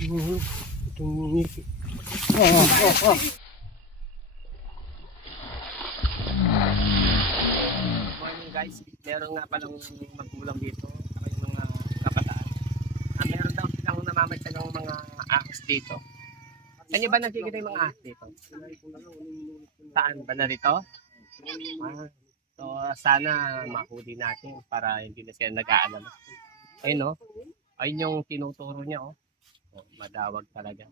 Itong ngisi. Oh. Morning guys, meron nga palang magulang dito, saka yung mga kabataan. Meron daw silang namamatyagang mga ahas dito. Saan nyo ba nakikita yung mga ahas dito? Saan ba na rito? So sana mahuli natin para hindi na sila nag-aalala. Ayun no? Ayun yung tinuturo niya oh. Madawag talaga.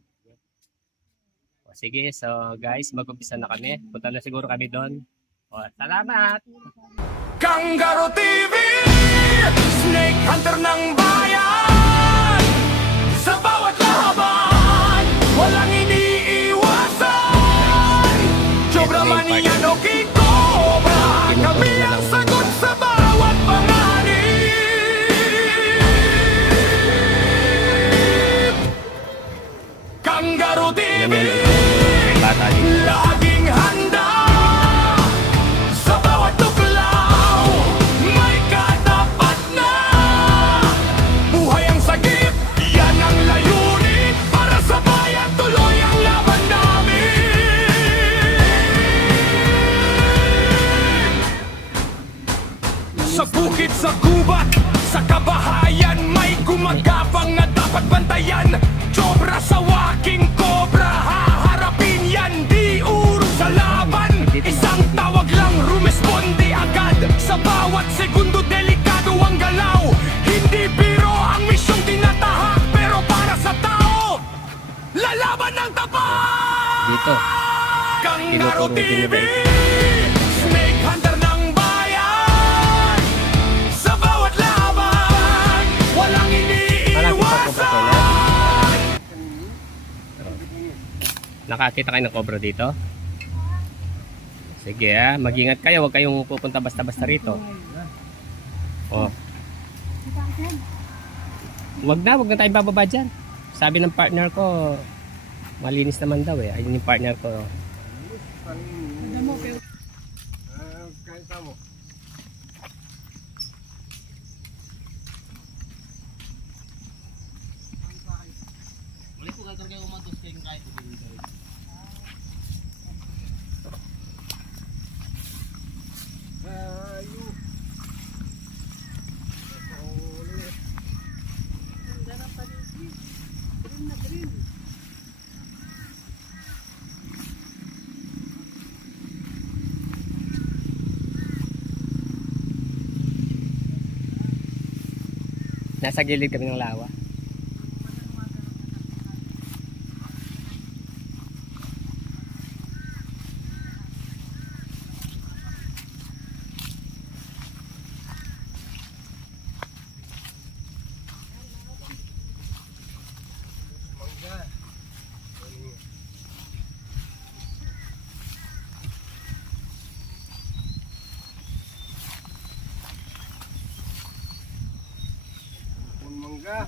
O, sige, so guys, mag-umpisa na kami. Punta na siguro kami doon. O, salamat! Kangaroo TV, Snake Hunter ng bayan. Sa bawat laban, walang iniiwasan. Cobra Manian o King Cobra, kami ang sagot sa bawat panganib. Kangaroo TV, Bata dito. laging handa. Sa bawat tuklaw, may katapat na. Buhay ang sagip, yan ang layunin. Para sa bayan, tuloy ang laban namin. Sa bukid, sa gubat, sa kabahayan, may gumagapang na dapat bantayan. Cobra sa waking cobra, haharapin yan, di urong sa laban. Isang tawag lang, rumesponde agad. Sa bawat segundo, delikado ang galaw. Hindi biro ang misyong tinatahak, pero para sa tao, lalaban ng tapat. Dito. Kangaroo Tinuturo din TV, nila. Snake Hunter ng bayan. Sa bawat laban, walang iniiwasan. Nakakita kayo ng cobra dito? Sige mag-ingat kayo, huwag kayong pupunta basta-basta rito. Oh. Huwag na tayo bababa dyan. Sabi ng partner ko, malinis naman daw eh. Ayun yung partner ko. Nasa gilid kami ng lawa. Mangga.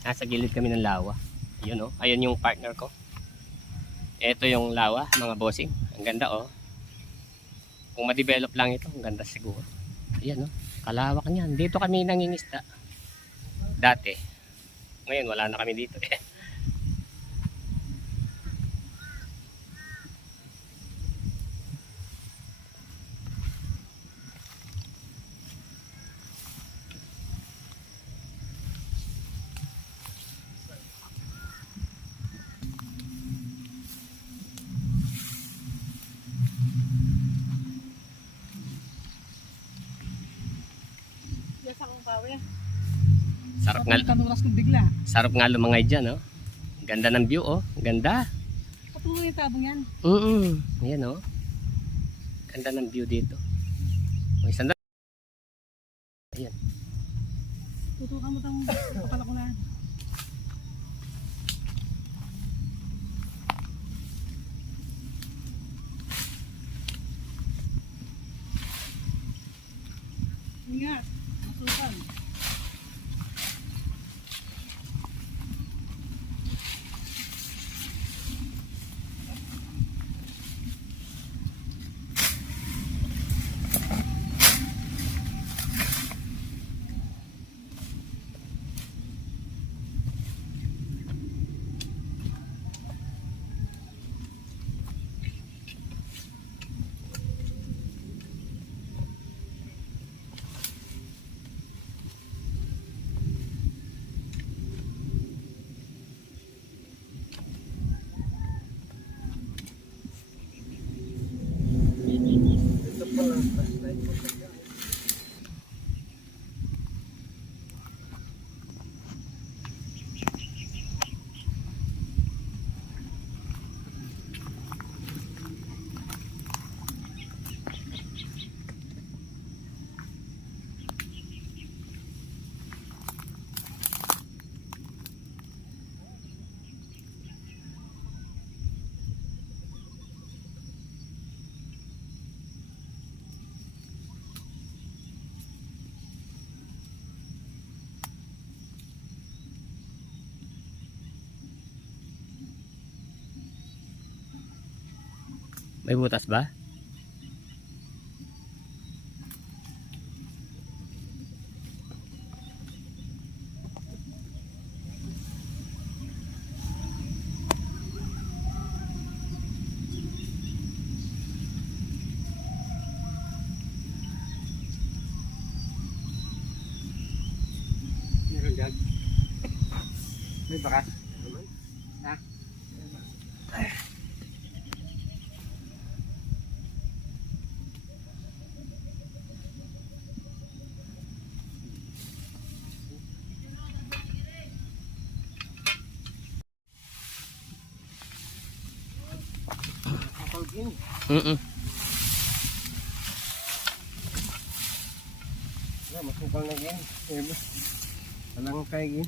Nasa gilid kami ng lawa. Yun oh. Ayun yung partner ko. Ito yung lawa, mga bossing. Ang ganda oh. Kung ma-develop lang ito, ang ganda siguro. Ayan oh. Kalawak niyan. Dito kami nangingisda. Dati. Ngayon wala na kami dito eh. Sarap nga, Kanuras kong bigla. sarap nga lumangay dyan, oh. Ganda ng view, oh. Ganda. Patuloy yung tabong yan. Ayan, oh. Ganda ng view dito. May sandali. Ayan. Tutukan mo itong kapalakulan. Ingat. Masukan. Ito po lang flashlight po. May butas ba? Meron dyan. May bakas. Ha? Kapag yun. Wala, masukal na yan. Walang kayo.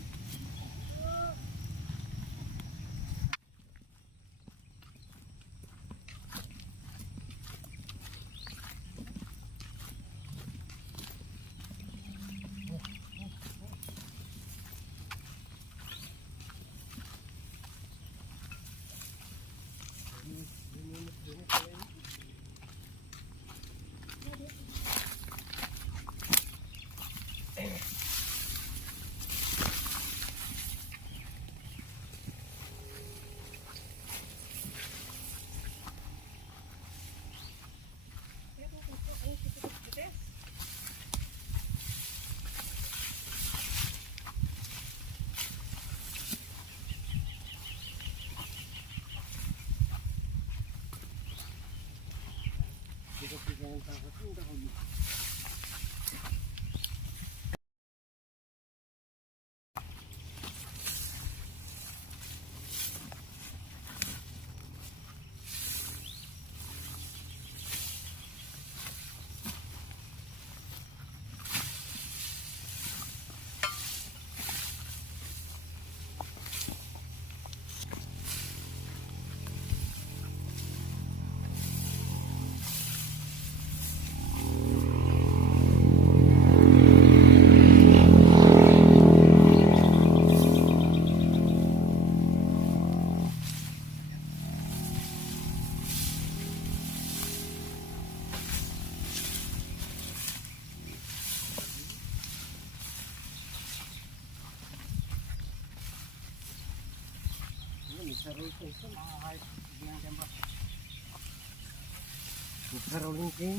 Rolling pin.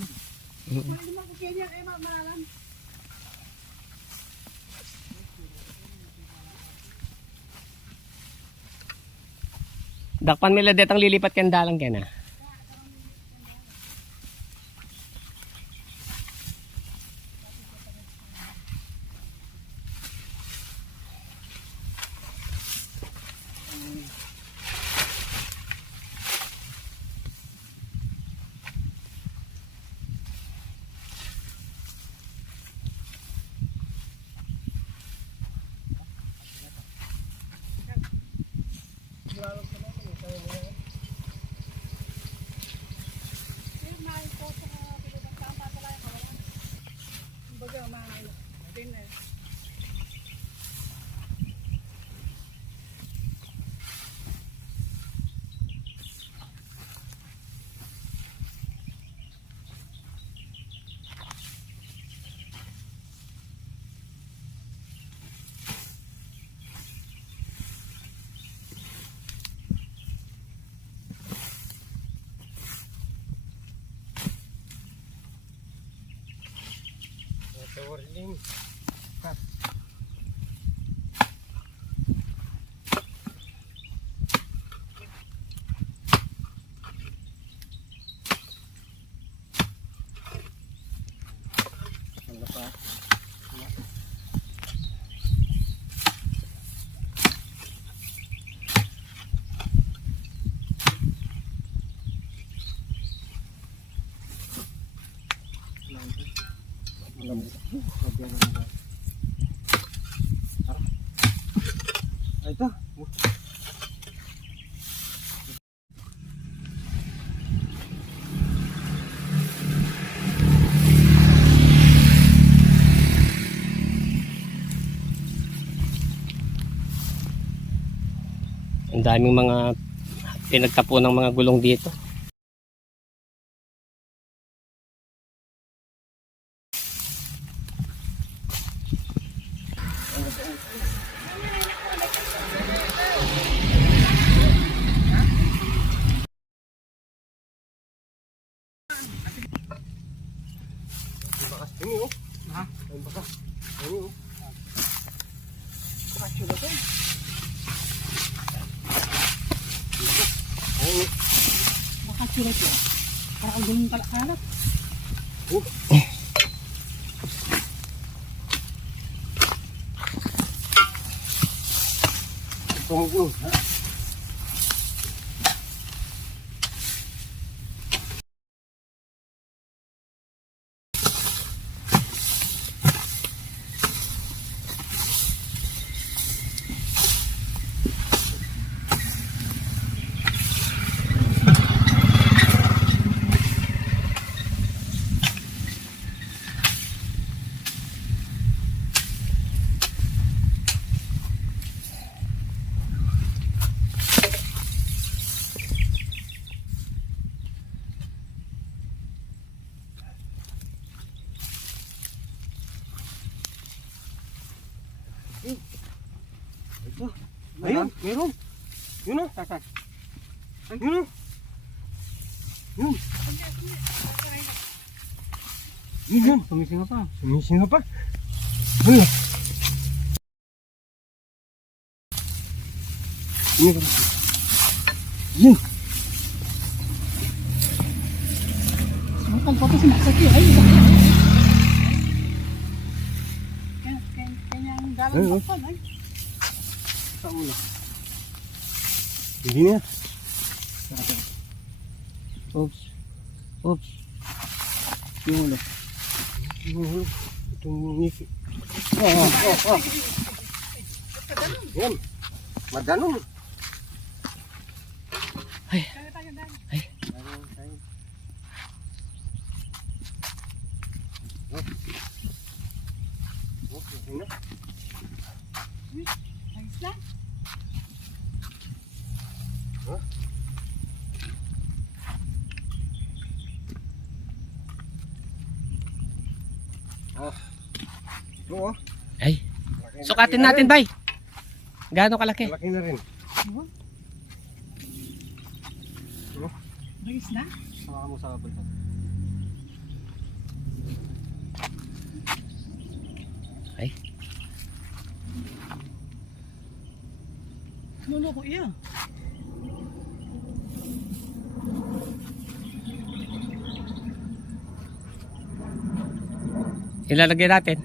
Dakpan nila det ang lilipat kan dalang kena. Warning. Ano pa? Ito. Ang daming mga pinagtapo ng mga gulong dito. Bakas ini oh. Ha? Ay bakas. Ini oh. Bakas yun ito. Ay. Baka surat yun. Para ang gulong kalakalat. Tunggu. Ha? Ito. Ayun, meron. Yun o. Yun o. Yun. Yun. Sumisinga pa. Sumisinga pa. Yun. Yun. Yun. Matang pa sinasakit. Ay, kanya ang dalang pa. Ay. Sa ulo. Hindi na. Oops. Oops. Yung ulo. Yung ulo. Itong ngisi. Oh. Yan. Madanong. Ay. Ayos lang. Oo. Ay. Sukatin natin, bay. Gaano kalaki? Malaki na rin. Ayos lang. Saka mo sa bulsa. Ay. Lolo ko iya. Ilalagay natin.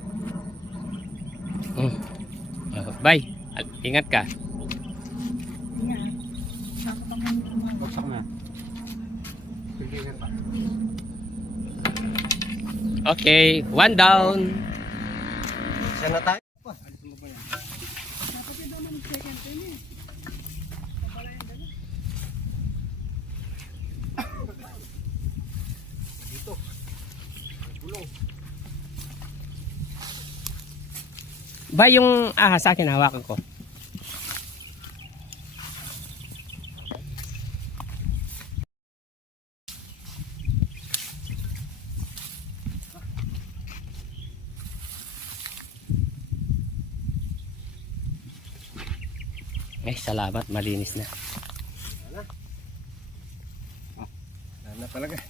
Bay, ingat ka. Iya. Saka pa mo. Bagsak na. Hindi na pa. Okay, one down. Isa na tayo. Dapat yun naman second time eh. Kapala yung dala. Dito. Gulong. Bay, yung ahas sa akin, hawakan ko. Eh, salamat, malinis na. Ano talaga.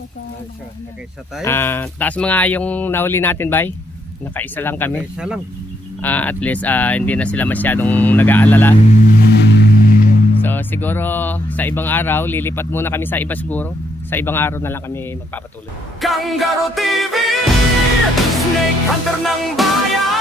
Nakaisa tayo. Taas mga yung nahuli natin, bay. Nakaisa lang kami. Nakaisa lang. At least hindi na sila masyadong nag-aalala. So siguro sa ibang araw, lilipat muna kami sa iba siguro. Sa ibang araw na lang kami magpapatuloy. Kangaroo TV, Snake Hunter ng bayan.